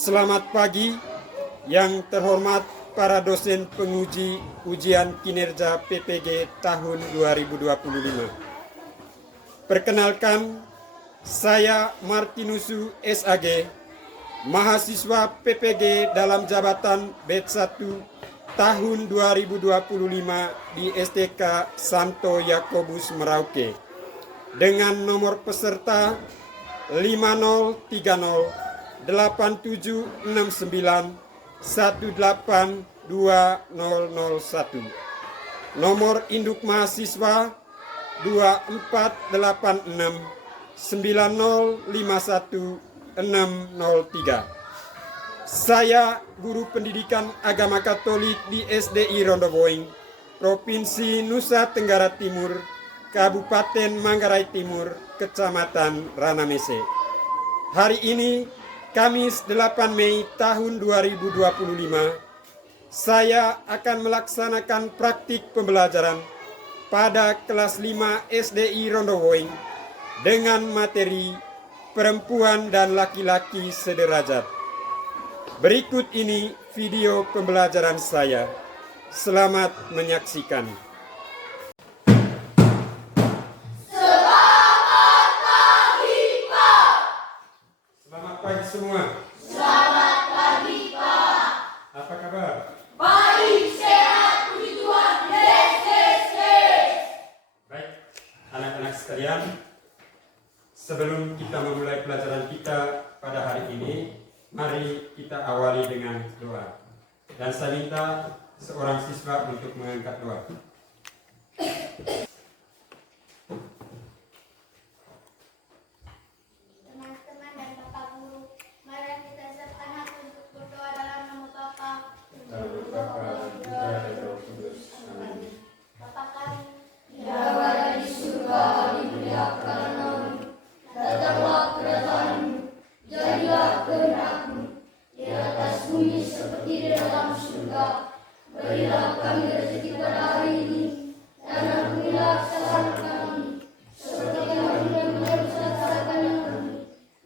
Selamat pagi yang terhormat para dosen penguji ujian kinerja PPG tahun 2025. Perkenalkan, saya Martinusu SAG, mahasiswa PPG dalam jabatan batch 1 tahun 2025 di STK Santo Yakobus Merauke dengan nomor peserta 5030 8769 18201. Nomor induk mahasiswa 2486 9051 603. Saya guru pendidikan agama Katolik di SDI Rondowoing, Provinsi Nusa Tenggara Timur, Kabupaten Manggarai Timur, Kecamatan Ranamese. Hari ini, Kamis 8 Mei tahun 2025, saya akan melaksanakan praktik pembelajaran pada kelas 5 SDI Rondowoing dengan materi perempuan dan laki-laki sederajat. Berikut ini video pembelajaran saya. Selamat menyaksikan. Semua. Selamat pagi, Pak. Apa kabar? Baik, sehat, puji Tuhan. Yes. Baik, anak-anak sekalian, sebelum kita memulai pelajaran kita pada hari ini, mari kita awali dengan doa. Dan saya minta seorang siswa untuk mengangkat doa. Berilah kami rezeki pada hari ini, dan ampunilah kesalahan kami, seperti kami yang mengampuni kami,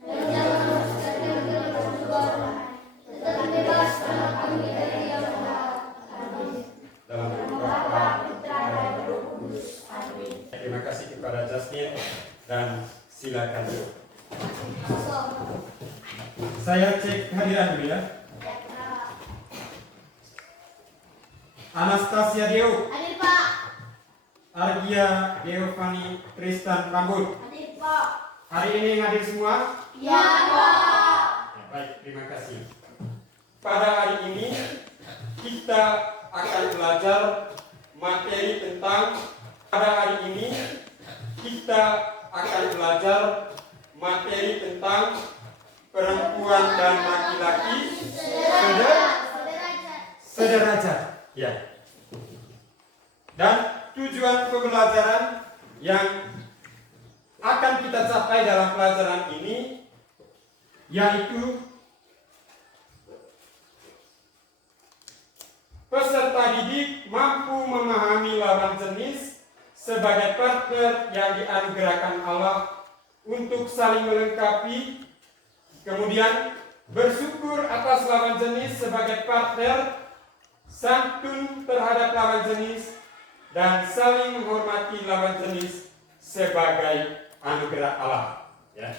dan jangan masukkan kami ke dalam pencobaan, tetapi bebaskanlah kami dari yang jahat. Amin. Dalam nama Bapa, Putra, dan Roh Kudus. Amin. Terima kasih kepada Justin dan silakan. Saya cek hadiran dulu ya. Anastasia Deo, Hadir, Pak. Argia Deovani Tristan Rambut. Hadir, Pak. Hari ini yang hadir semua? Ya, Pak. Ya, baik, terima kasih. Pada hari ini kita akan belajar materi tentang perempuan dan laki-laki sederajat. Ya. Dan tujuan pembelajaran yang akan kita capai dalam pelajaran ini yaitu peserta didik mampu memahami lawan jenis sebagai partner yang dianugerahkan Allah untuk saling melengkapi, kemudian bersyukur atas lawan jenis sebagai partner, santun terhadap lawan jenis, dan saling menghormati lawan jenis sebagai anugerah Allah. Ya.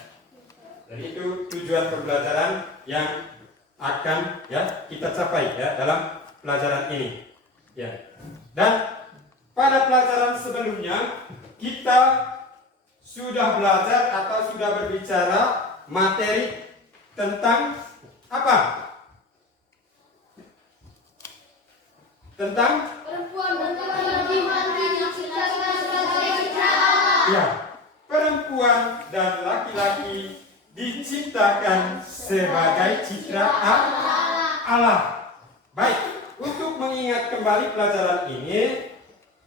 Jadi itu tujuan pembelajaran yang akan kita capai dalam pelajaran ini. Ya. Dan pada pelajaran sebelumnya kita sudah belajar atau sudah berbicara materi tentang apa? Tentang Perempuan dan laki-laki diciptakan sebagai citra Allah. ya, perempuan dan laki-laki diciptakan sebagai citra Allah. Baik, untuk mengingat kembali pelajaran ini,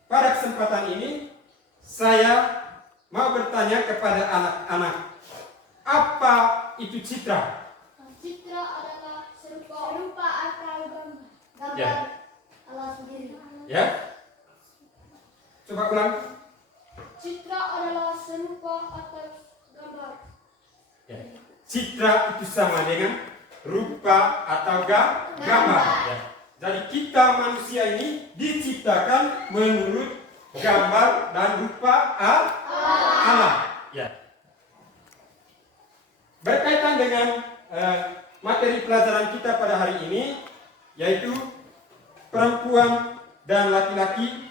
pada kesempatan ini saya mau bertanya kepada anak-anak, apa itu citra? Citra adalah serupa atau gambar Ya. Allah sendiri. Ya, coba ulang. Citra adalah serupa atau gambar. Ya. Citra itu sama dengan rupa atau gambar. Ya. Jadi kita manusia ini diciptakan menurut gambar dan rupa Allah. Ya. Berkaitan dengan materi pelajaran kita pada hari ini, yaitu perempuan dan laki-laki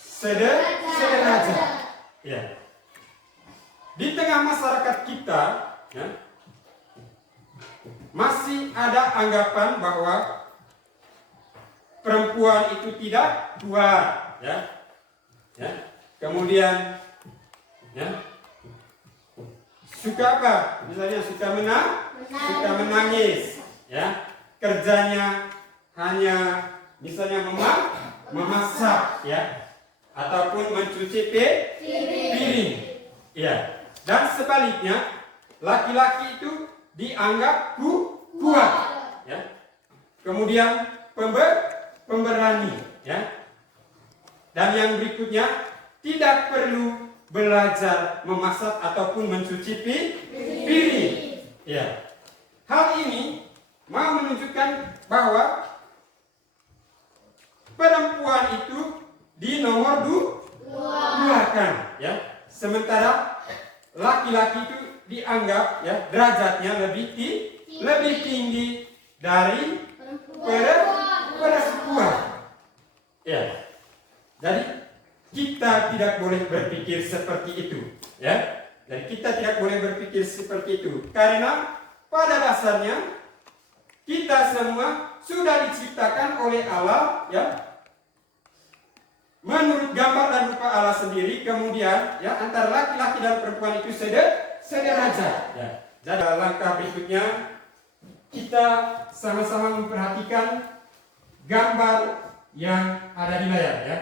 sederajat. Ya. Di tengah masyarakat kita, ya, masih ada anggapan bahwa perempuan itu tidak kuat, ya. Ya. Kemudian, ya, suka apa? Misalnya suka menangis, ya. Kerjanya hanya misalnya memasak, ya, ataupun mencuci piring, ya. Dan sebaliknya, laki-laki itu dianggap kuat, ya. Kemudian pemberani, ya. Dan yang berikutnya, tidak perlu belajar memasak ataupun mencuci piring. Ya. Hal ini mau menunjukkan bahwa perempuan itu dinomor duakan, ya. Sementara laki-laki itu dianggap, ya, derajatnya lebih tinggi dari perempuan. Ya. Jadi kita tidak boleh berpikir seperti itu, ya. Jadi kita tidak boleh berpikir seperti itu karena pada dasarnya kita semua sudah diciptakan oleh Allah, ya, menurut gambar dan rupa Allah sendiri. Kemudian, ya, antara laki-laki dan perempuan itu sederajat. Ya. Jadi langkah berikutnya kita sama-sama memperhatikan gambar yang ada di layar, ya.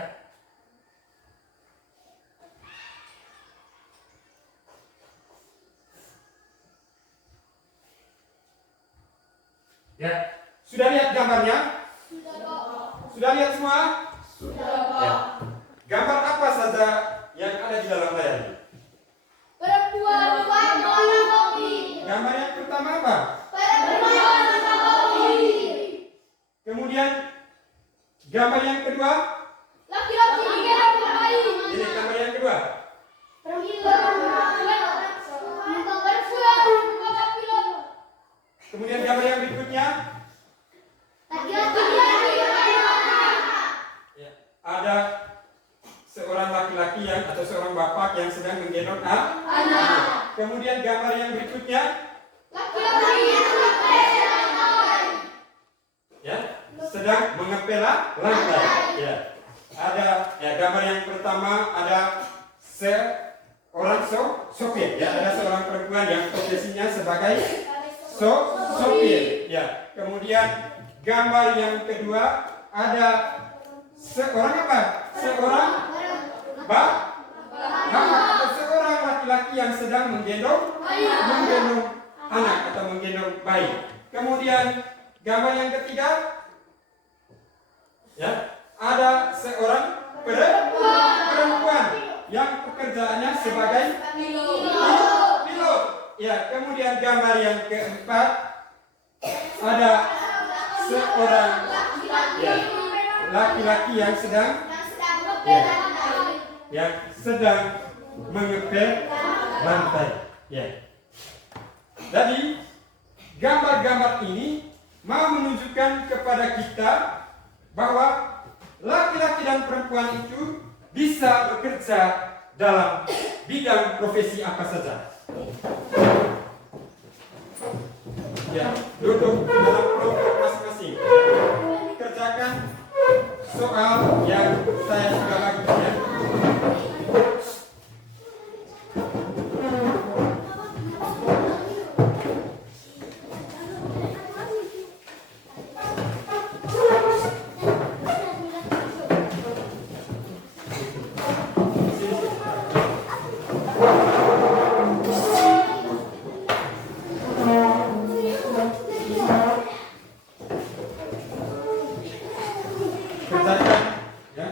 Ya, sudah lihat gambarnya? Sudah lihat semua? Ya. Gambar apa saja yang ada di dalam layar ini? Perempuan warna kopi. Gambar yang pertama apa? Perempuan warna kopi. Kemudian gambar yang kedua? Laki-laki berbaik. Ini gambar yang kedua. Kemudian gambar yang berikutnya? Ya, ada seorang laki-laki atau seorang bapak yang sedang menggendong anak. Kemudian gambar yang berikutnya? Ya, sedang mengepel lantai. Ya. Ada, ya, gambar yang pertama ada seorang sopir, ya, ada seorang perempuan yang profesinya sebagai sopir, ya. Kemudian gambar yang kedua ada seorang apa? Seorang atau seorang laki-laki yang sedang menggendong anak atau menggendong bayi. Kemudian gambar yang ketiga, ya, ada seorang perempuan yang pekerjaannya sebagai pilot. Ya, kemudian gambar yang keempat ada seorang, ya, laki-laki yang sedang, ya, yang sedang mengepel lantai. Ya. Jadi gambar-gambar ini mau menunjukkan kepada kita bahwa laki-laki dan perempuan itu bisa bekerja dalam bidang profesi apa saja. Ya, duduk dalam kelompok masing-masing. Kerjakan soal yang saya sudah bagi, ya. Kerjakan, ya.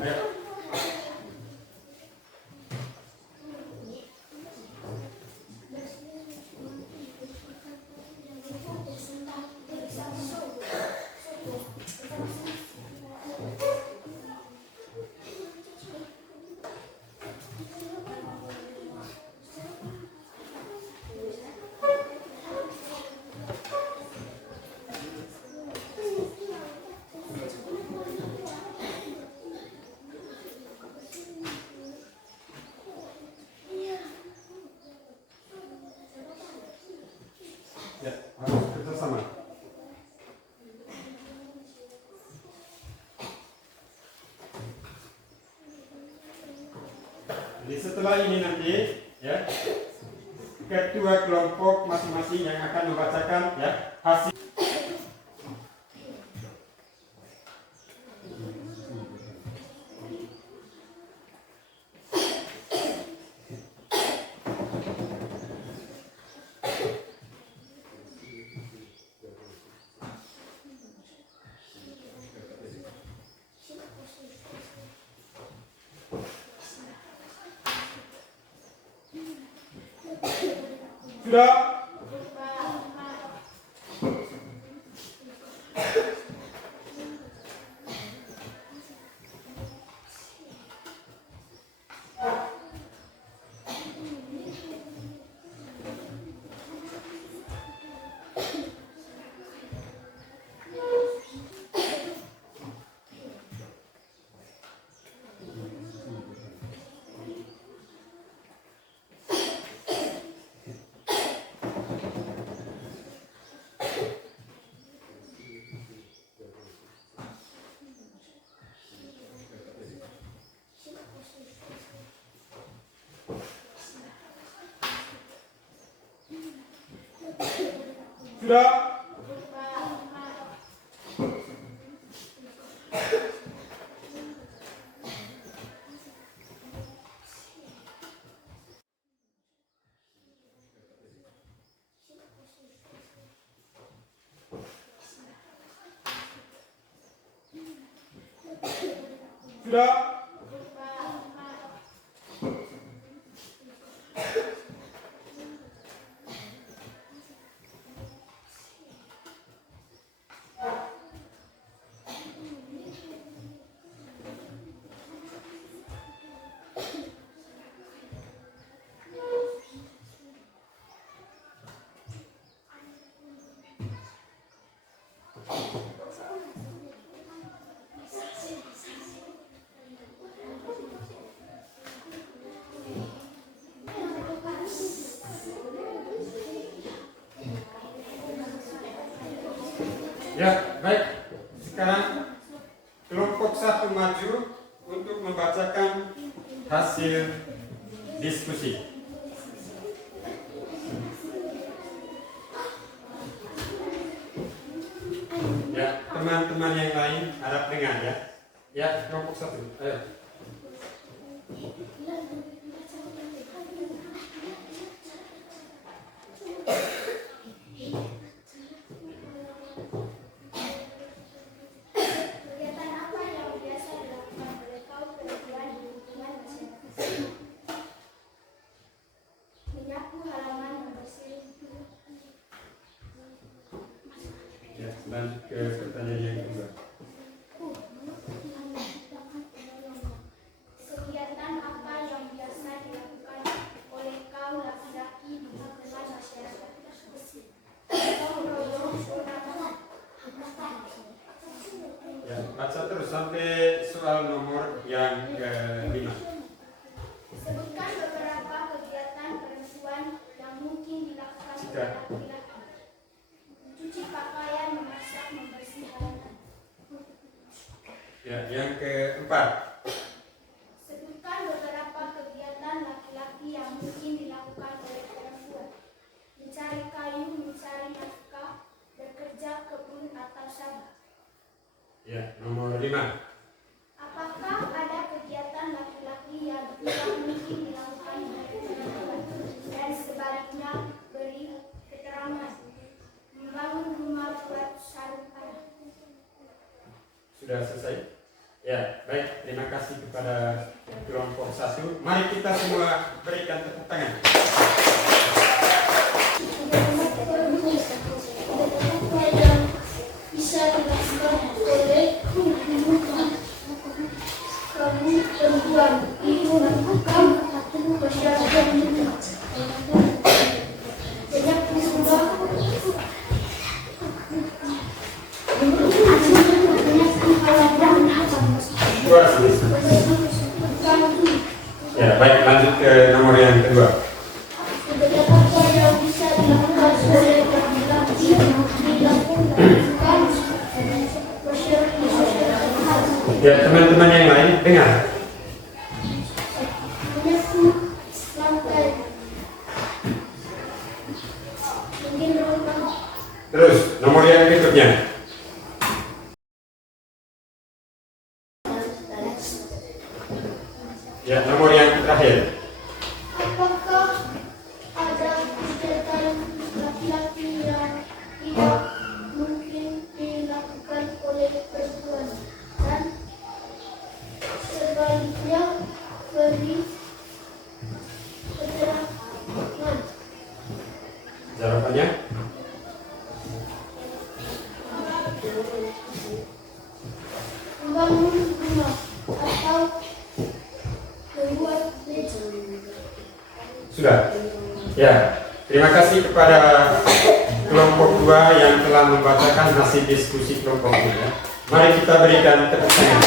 Ayo. Ya, harus kerjasama. Jadi setelah ini nanti, ya, ketua kelompok masing-masing yang akan membacakan ya hasil. Sudah. Sudah. Sudah. Ya, baik. Sekarang kelompok satu maju untuk membacakan hasil diskusi. Ya, teman-teman yang lain harap dengar ya. Ya, kelompok satu. Ayo. Kegiatan apa yang biasa dilakukan oleh kaum perempuan di lingkungan masyarakat? Menyapu halaman, membersih. Ya, lanjut ke pertanyaan yang kedua. Kegiatan apa yang biasa dilakukan oleh kaum laki-laki di lingkungan masyarakat? Gotong royong, turnamen. Ya, baca terus sampai soal nomor yang kelima. Sebutkan beberapa kegiatan perempuan yang mungkin dilakukan oleh laki-laki. Cuci pakaian, memasak, membersih halaman. Ya, yang keempat. Sebutkan beberapa kegiatan laki-laki yang mungkin dilakukan oleh perempuan. Mencari kayu, mencari nafkah, bekerja kebun atau sawah. Ya, nomor 5. Apakah ada kegiatan laki-laki yang tidak mungkin dilakukan oleh perempuan? Dan sebaliknya, beri keterangan. Membangun rumah buat sarung tanah. Sudah selesai? Ya. Ya, baik. Terima kasih kepada kelompok 1. Mari kita semua berikan tepuk tangan. Bisa dilakukan oleh kamu perempuan, ibu kamu masyarakat banyak musibah Ya, baik, lanjut ke nomor yang kedua. apa yang bisa dilakukan oleh laki-laki dilakukan masyarakat. Ya, teman-teman yang lain dengar. Menyapu lantai, mungkin rumah. Terus, nomor yang berikutnya. Ya, nomor yang terakhir. Apakah ada kegiatan laki-laki yang tidak mungkin dilakukan oleh perempuan dan sebaliknya beri keterangan? Jawabannya? Membangun rumah atau membuat meja. Sudah. Ya, terima kasih kepada kelompok 2 yang telah membacakan hasil diskusi kelompoknya. Mari kita berikan tepuk tangan.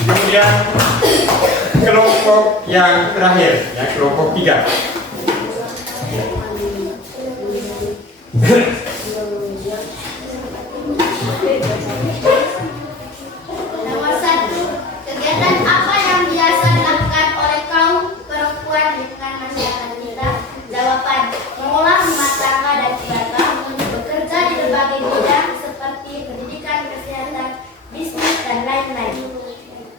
Kemudian kelompok yang terakhir, ya, kelompok 3. Nomor 1, kegiatan apa yang biasa dilakukan oleh kaum perempuan di tengah masyarakat kita? Jawaban, mengolah rumah tangga dan keluarga, bekerja di berbagai bidang seperti pendidikan, kesehatan, bisnis, dan lain-lain.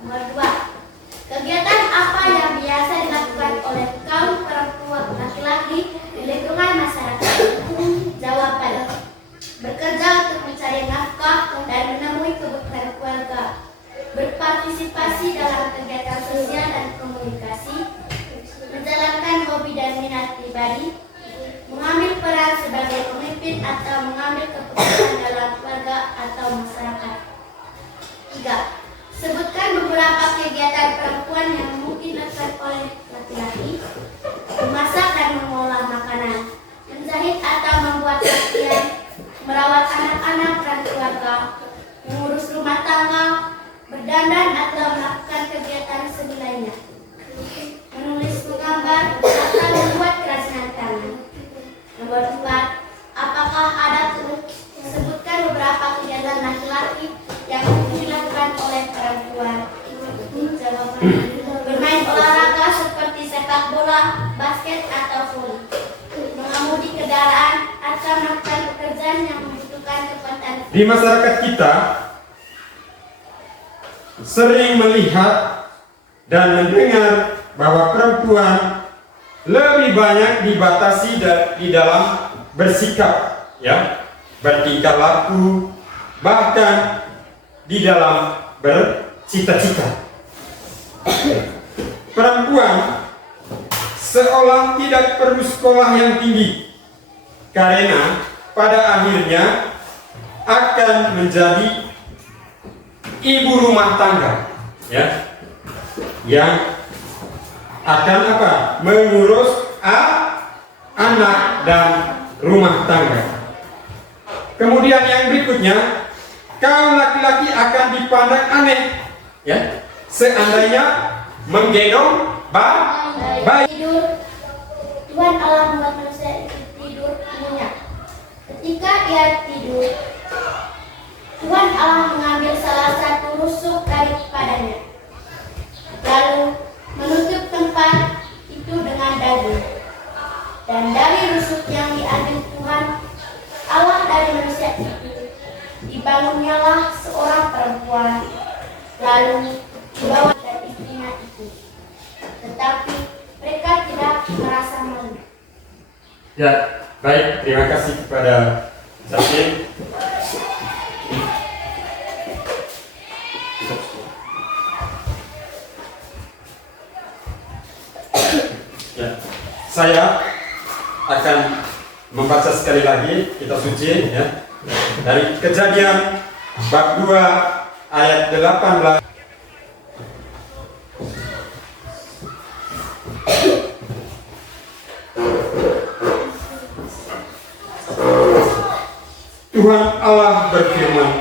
Nomor 2, kegiatan apa yang biasa dilakukan oleh kaum perempuan laki-laki di lingkungan masyarakat? Jawaban, bekerja untuk mencari nafkah dan menemui kebutuhan keluarga, berpartisipasi dalam kegiatan sosial dan komunikasi, menjalankan hobi dan minat pribadi, mengambil peran sebagai pemimpin atau mengambil keputusan dalam keluarga atau masyarakat. 3. Sebutkan beberapa kegiatan perempuan yang mungkin dilakukan oleh laki-laki: memasak dan mengolah makanan, menjahit atau membuat pakaian, merawat anak-anak dan keluarga, mengurus rumah tangga, berdandan atau melakukan kegiatan seni lainnya, menulis, menggambar, atau membuat kerajinan tangan. Nomor 4, apakah ada sebutkan beberapa kegiatan laki-laki yang dilakukan oleh perempuan? Jawaban, bermain olahraga seperti sepak bola, basket, atau voli, mengemudi kendaraan, atau melakukan pekerjaan yang membutuhkan kekuatan. Di masyarakat kita sering melihat dan mendengar bahwa perempuan lebih banyak dibatasi di dalam bersikap, ya, bertingkah laku, bahkan di dalam bercita-cita. Perempuan seolah tidak perlu sekolah yang tinggi, karena pada akhirnya akan menjadi ibu rumah tangga, ya, yang akan apa? Mengurus anak dan rumah tangga. Kemudian yang berikutnya, kaum laki-laki akan dipandang aneh, ya, seandainya menggendong bayi. Tidur, Tuhan Allah membuat manusia itu tidur nyenyak. Ketika ia tidur, Tuhan Allah mengambil salah satu rusuk daripadanya, lalu menutup tempat itu dengan daging. Dan dari rusuk yang diambil Tuhan Allah dari manusia itu, dibangunnyalah seorang perempuan, lalu dibawa dan istrinya itu. Tetapi mereka tidak merasa malu. Ya, baik, terima kasih kepada Jasin. saya akan membaca sekali lagi kitab suci ya. Dari Kejadian bab 2 ayat 18. Tuhan Allah berfirman,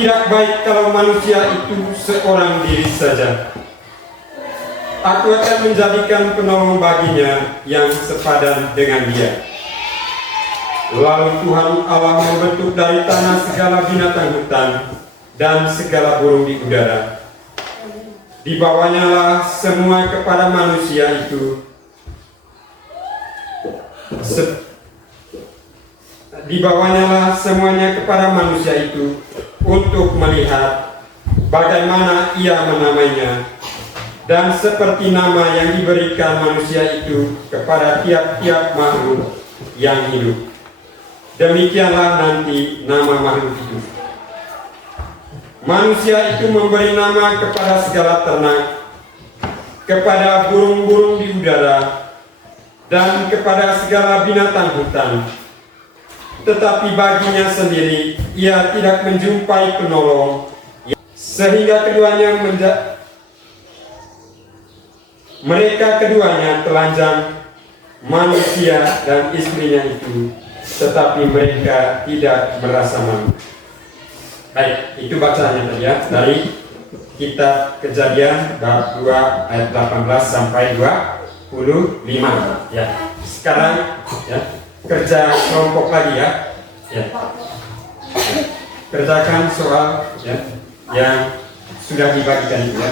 tidak baik kalau manusia itu seorang diri saja. Aku akan menjadikan penolong baginya yang sepadan dengan dia. Lalu Tuhan Allah membentuk dari tanah segala binatang hutan dan segala burung di udara. Dibawanya lah semua kepada manusia itu. Dibawanya lah semuanya kepada manusia itu untuk melihat bagaimana ia menamainya, dan seperti nama yang diberikan manusia itu kepada tiap-tiap makhluk yang hidup, demikianlah nanti nama makhluk itu. Manusia itu memberi nama kepada segala ternak, kepada burung-burung di udara, dan kepada segala binatang hutan. Tetapi baginya sendiri ia tidak menjumpai penolong, sehingga mereka keduanya telanjang, manusia dan istrinya itu, tetapi mereka tidak merasa malu. Baik, itu bacaannya tadi ya, dari kitab Kejadian bab 2 ayat 18 sampai 25 ya. Sekarang ya, kerja kelompok lagi ya. Kerjakan soal ya yang sudah dibagikan itu ya.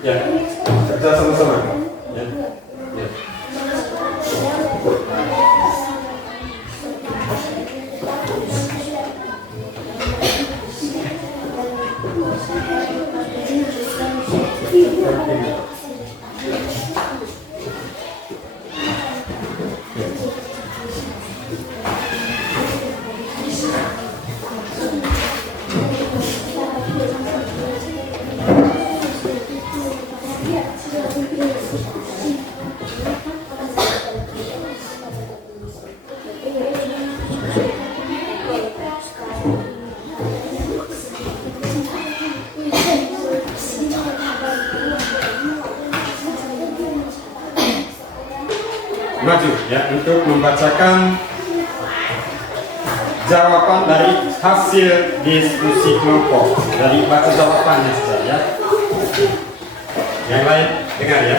Ya, kerja sama-sama ya. Ya. Maju ya untuk membacakan jawaban dari hasil diskusi kelompok. Dari baca jawabannya saja ya. Yang lain dengar ya.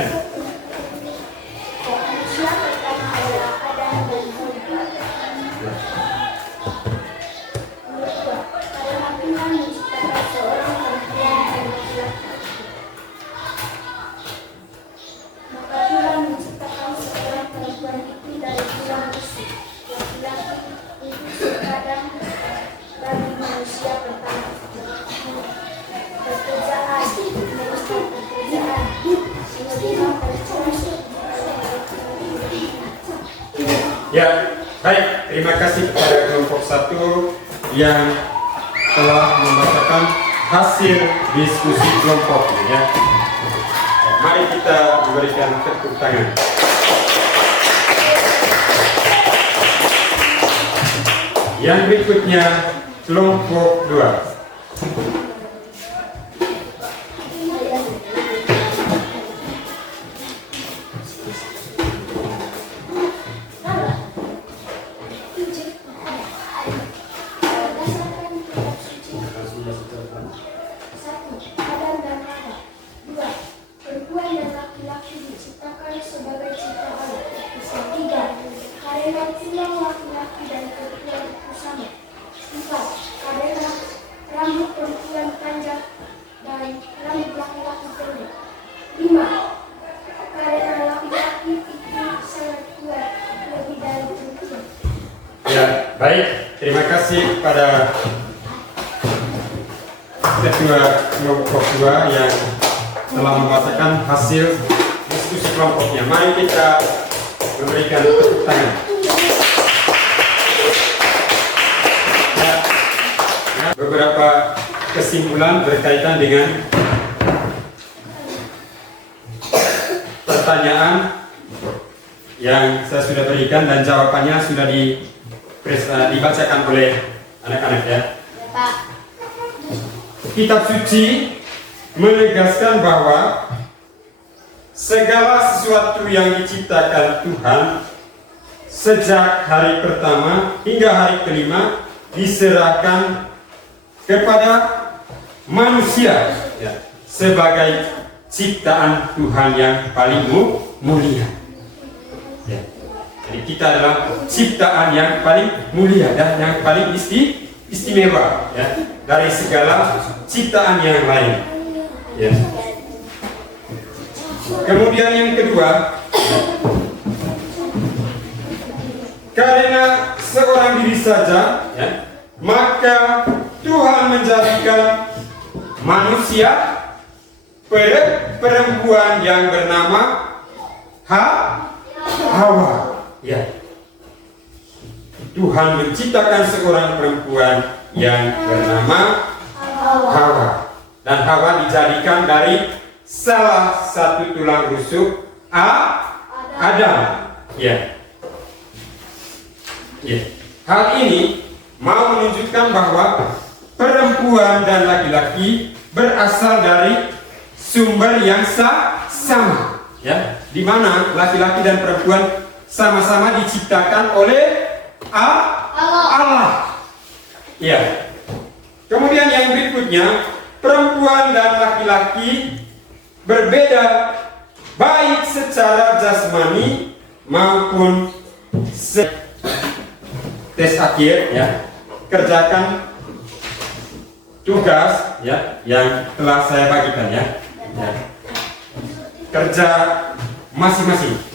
Ya, baik. Terima kasih kepada kelompok 1 yang telah membacakan hasil diskusi kelompok ya. Mari kita berikan tepuk tangan. Yang berikutnya kelompok 2. Ya, baik. Terima kasih kepada ketua kelompok 2 yang telah membacakan hasil diskusi kelompoknya. Mari kita memberikan tepuk tangan. Beberapa kesimpulan berkaitan dengan pertanyaan yang saya sudah berikan dan jawabannya sudah dibacakan oleh anak-anak ya. Pak. Kitab suci menegaskan bahwa segala sesuatu yang diciptakan Tuhan sejak hari pertama hingga hari kelima diserahkan kepada manusia ya, sebagai ciptaan Tuhan yang paling mulia. Ya. Jadi kita adalah ciptaan yang paling mulia dan yang paling istimewa ya, dari segala ciptaan yang lain. Ya. Kemudian yang kedua, karena seorang diri saja, ya, maka Tuhan menjadikan manusia perempuan yang bernama Hawa. Ya. Tuhan menciptakan seorang perempuan yang bernama Hawa. Dan Hawa dijadikan dari salah satu tulang rusuk Adam. Ya. Ya. Hal ini mau menunjukkan bahwa perempuan dan laki-laki berasal dari sumber yang sama, ya, di mana laki-laki dan perempuan sama-sama diciptakan oleh Allah. Ya. Kemudian yang berikutnya, perempuan dan laki-laki berbeda baik secara jasmani maupun tes akhir ya. Kerjakan tugas ya yang telah saya bagikan ya. Ya. Kerja masing-masing.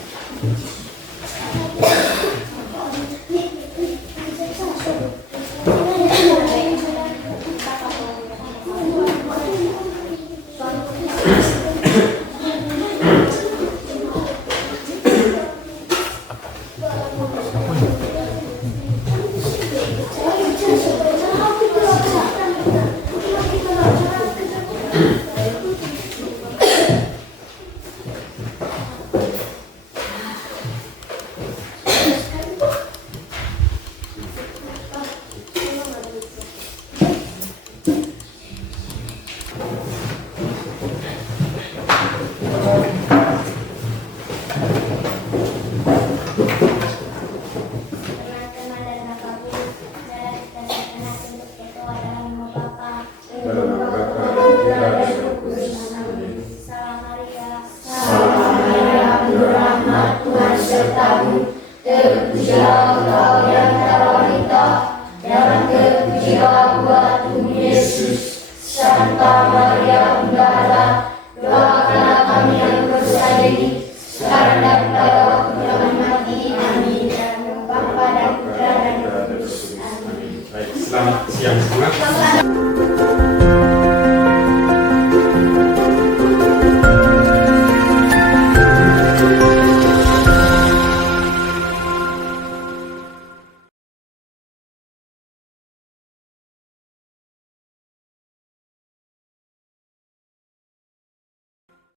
Selamat siang semua.